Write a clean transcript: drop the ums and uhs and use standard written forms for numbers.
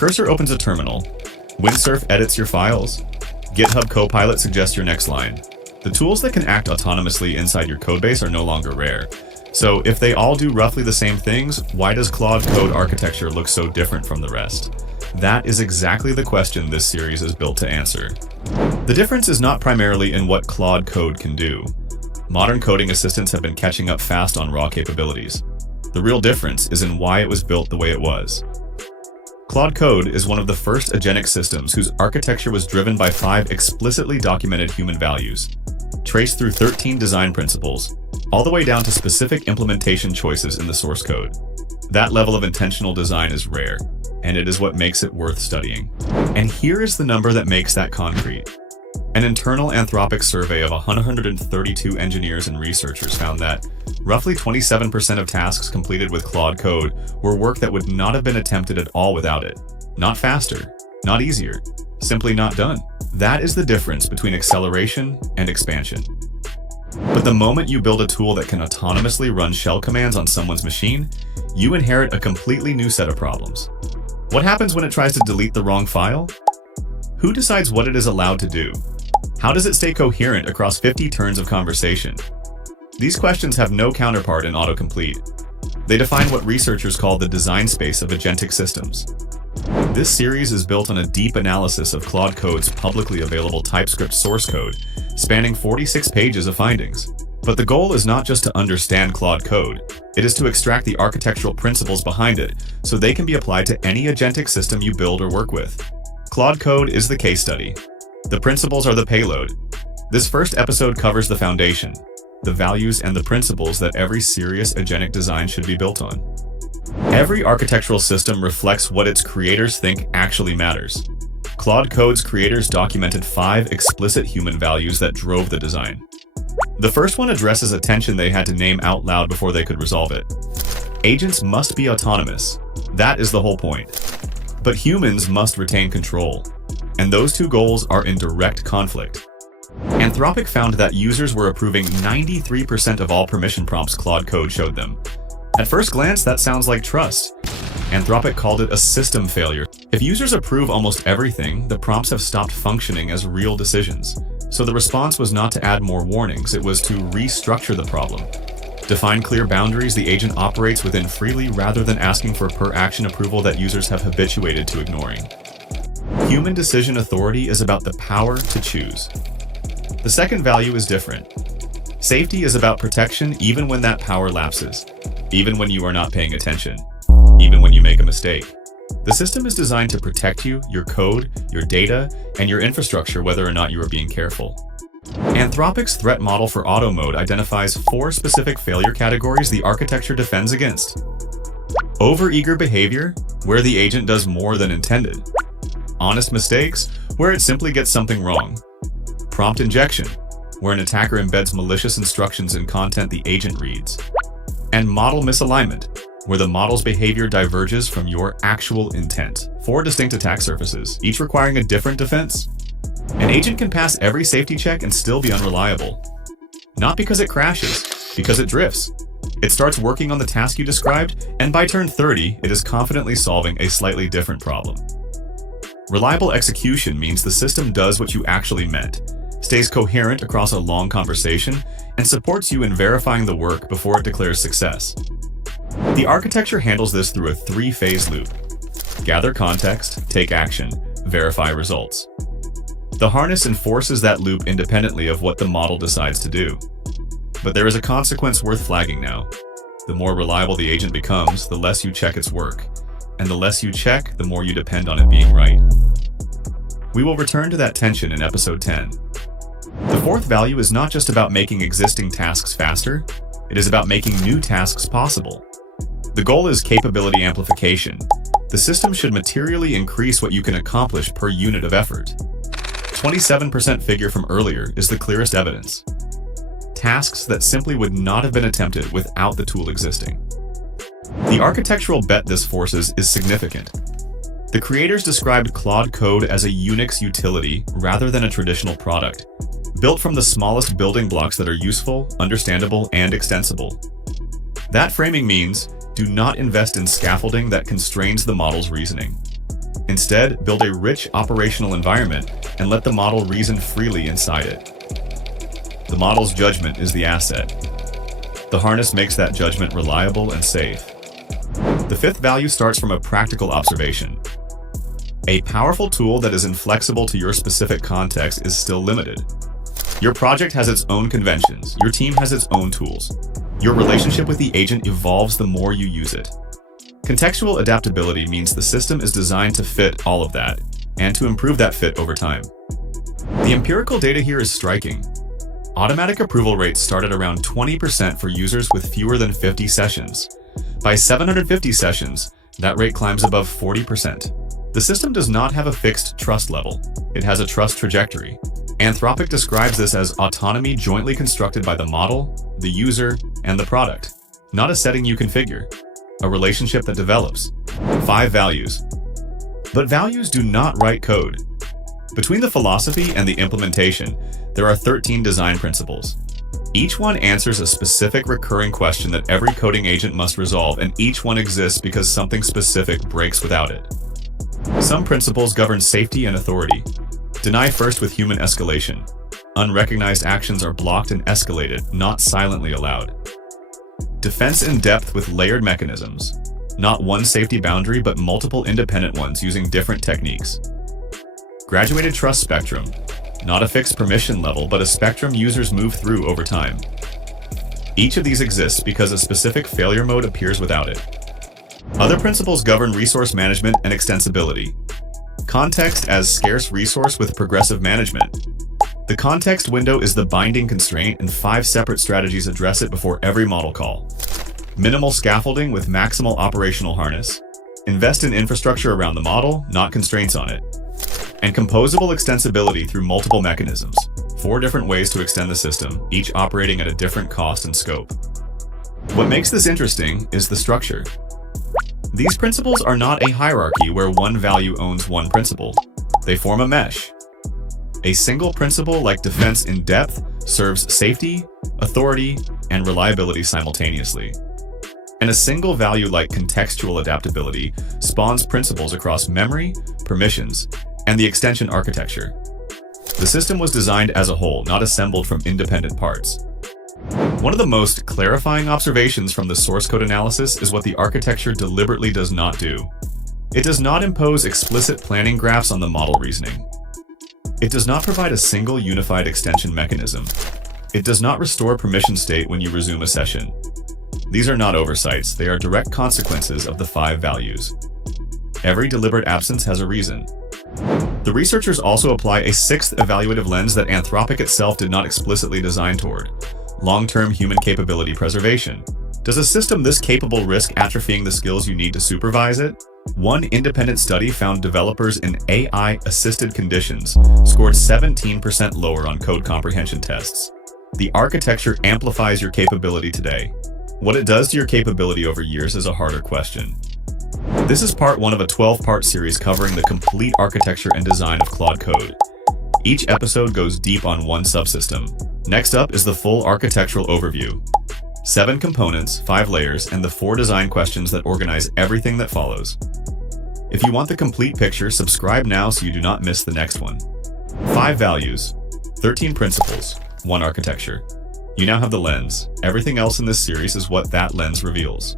Cursor opens a terminal. Windsurf edits your files. GitHub Copilot suggests your next line. The tools that can act autonomously inside your codebase are no longer rare. So if they all do roughly the same things, why does Claude Code Architecture look so different from the rest? That is exactly the question this series is built to answer. The difference is not primarily in what Claude Code can do. Modern coding assistants have been catching up fast on raw capabilities. The real difference is in why it was built the way it was. Claude Code is one of the first agentic systems whose architecture was driven by 5 explicitly documented human values, traced through 13 design principles, all the way down to specific implementation choices in the source code. That level of intentional design is rare, and it is what makes it worth studying. And here is the number that makes that concrete. An internal Anthropic survey of 132 engineers and researchers found that roughly 27% of tasks completed with Claude Code were work that would not have been attempted at all without it. Not faster, not easier, simply not done. That is the difference between acceleration and expansion. But the moment you build a tool that can autonomously run shell commands on someone's machine, you inherit a completely new set of problems. What happens when it tries to delete the wrong file? Who decides what it is allowed to do? How does it stay coherent across 50 turns of conversation? These questions have no counterpart in autocomplete. They define what researchers call the design space of agentic systems. This series is built on a deep analysis of Claude Code's publicly available TypeScript source code, spanning 46 pages of findings. But the goal is not just to understand Claude Code, it is to extract the architectural principles behind it so they can be applied to any agentic system you build or work with. Claude Code is the case study. The principles are the payload. This first episode covers the foundation, the values and the principles that every serious agentic design should be built on. Every architectural system reflects what its creators think actually matters. Claude Code's creators documented 5 explicit human values that drove the design. The first one addresses a tension they had to name out loud before they could resolve it. Agents must be autonomous. That is the whole point. But humans must retain control. And those two goals are in direct conflict. Anthropic found that users were approving 93% of all permission prompts Claude Code showed them. At first glance, that sounds like trust. Anthropic called it a system failure. If users approve almost everything, the prompts have stopped functioning as real decisions. So the response was not to add more warnings, it was to restructure the problem. Define clear boundaries the agent operates within freely rather than asking for per-action approval that users have habituated to ignoring. Human decision authority is about the power to choose. The second value is different. Safety is about protection even when that power lapses, even when you are not paying attention, even when you make a mistake. The system is designed to protect you, your code, your data, and your infrastructure whether or not you are being careful. Anthropic's threat model for auto mode identifies 4 specific failure categories the architecture defends against. Overeager behavior, where the agent does more than intended. Honest mistakes, where it simply gets something wrong. Prompt injection, where an attacker embeds malicious instructions in content the agent reads. And model misalignment, where the model's behavior diverges from your actual intent. 4 distinct attack surfaces, each requiring a different defense. An agent can pass every safety check and still be unreliable. Not because it crashes, because it drifts. It starts working on the task you described, and by turn 30, it is confidently solving a slightly different problem. Reliable execution means the system does what you actually meant, stays coherent across a long conversation, and supports you in verifying the work before it declares success. The architecture handles this through a 3-phase loop. Gather context, take action, verify results. The harness enforces that loop independently of what the model decides to do. But there is a consequence worth flagging now. The more reliable the agent becomes, the less you check its work. And the less you check, the more you depend on it being right. We will return to that tension in episode 10. The fourth value is not just about making existing tasks faster, it is about making new tasks possible. The goal is capability amplification. The system should materially increase what you can accomplish per unit of effort. 27% figure from earlier is the clearest evidence. Tasks that simply would not have been attempted without the tool existing. The architectural bet this forces is significant. The creators described Claude Code as a Unix utility rather than a traditional product, built from the smallest building blocks that are useful, understandable, and extensible. That framing means, do not invest in scaffolding that constrains the model's reasoning. Instead, build a rich operational environment and let the model reason freely inside it. The model's judgment is the asset. The harness makes that judgment reliable and safe. The fifth value starts from a practical observation. A powerful tool that is inflexible to your specific context is still limited. Your project has its own conventions. Your team has its own tools. Your relationship with the agent evolves the more you use it. Contextual adaptability means the system is designed to fit all of that, and to improve that fit over time. The empirical data here is striking. Automatic approval rates start at around 20% for users with fewer than 50 sessions. By 750 sessions, that rate climbs above 40%. The system does not have a fixed trust level. It has a trust trajectory. Anthropic describes this as autonomy jointly constructed by the model, the user, and the product. Not a setting you configure. A relationship that develops. 5 values. But values do not write code. Between the philosophy and the implementation, there are 13 design principles. Each one answers a specific recurring question that every coding agent must resolve, and each one exists because something specific breaks without it. Some principles govern safety and authority. Deny first with human escalation. Unrecognized actions are blocked and escalated, not silently allowed. Defense in depth with layered mechanisms. Not one safety boundary, but multiple independent ones using different techniques. Graduated trust spectrum. Not a fixed permission level, but a spectrum users move through over time. Each of these exists because a specific failure mode appears without it. Other principles govern resource management and extensibility. Context as scarce resource with progressive management. The context window is the binding constraint, and 5 separate strategies address it before every model call. Minimal scaffolding with maximal operational harness. Invest in infrastructure around the model, not constraints on it. And composable extensibility through multiple mechanisms. 4 different ways to extend the system, each operating at a different cost and scope. What makes this interesting is the structure. These principles are not a hierarchy where one value owns one principle. They form a mesh. A single principle like defense in depth serves safety, authority, and reliability simultaneously. And a single value like contextual adaptability spawns principles across memory, permissions, and the extension architecture. The system was designed as a whole, not assembled from independent parts. One of the most clarifying observations from the source code analysis is what the architecture deliberately does not do. It does not impose explicit planning graphs on the model reasoning. It does not provide a single unified extension mechanism. It does not restore permission state when you resume a session. These are not oversights, they are direct consequences of the 5 values. Every deliberate absence has a reason. The researchers also apply a 6th evaluative lens that Anthropic itself did not explicitly design toward: long-term human capability preservation. Does a system this capable risk atrophying the skills you need to supervise it? One independent study found developers in AI-assisted conditions scored 17% lower on code comprehension tests. The architecture amplifies your capability today. What it does to your capability over years is a harder question. This is part 1 of a 12-part series covering the complete architecture and design of Claude Code. Each episode goes deep on one subsystem. Next up is the full architectural overview. 7 components, 5 layers, and the 4 design questions that organize everything that follows. If you want the complete picture, subscribe now so you do not miss the next one. 5 values, 13 principles, 1 architecture. You now have the lens. Everything else in this series is what that lens reveals.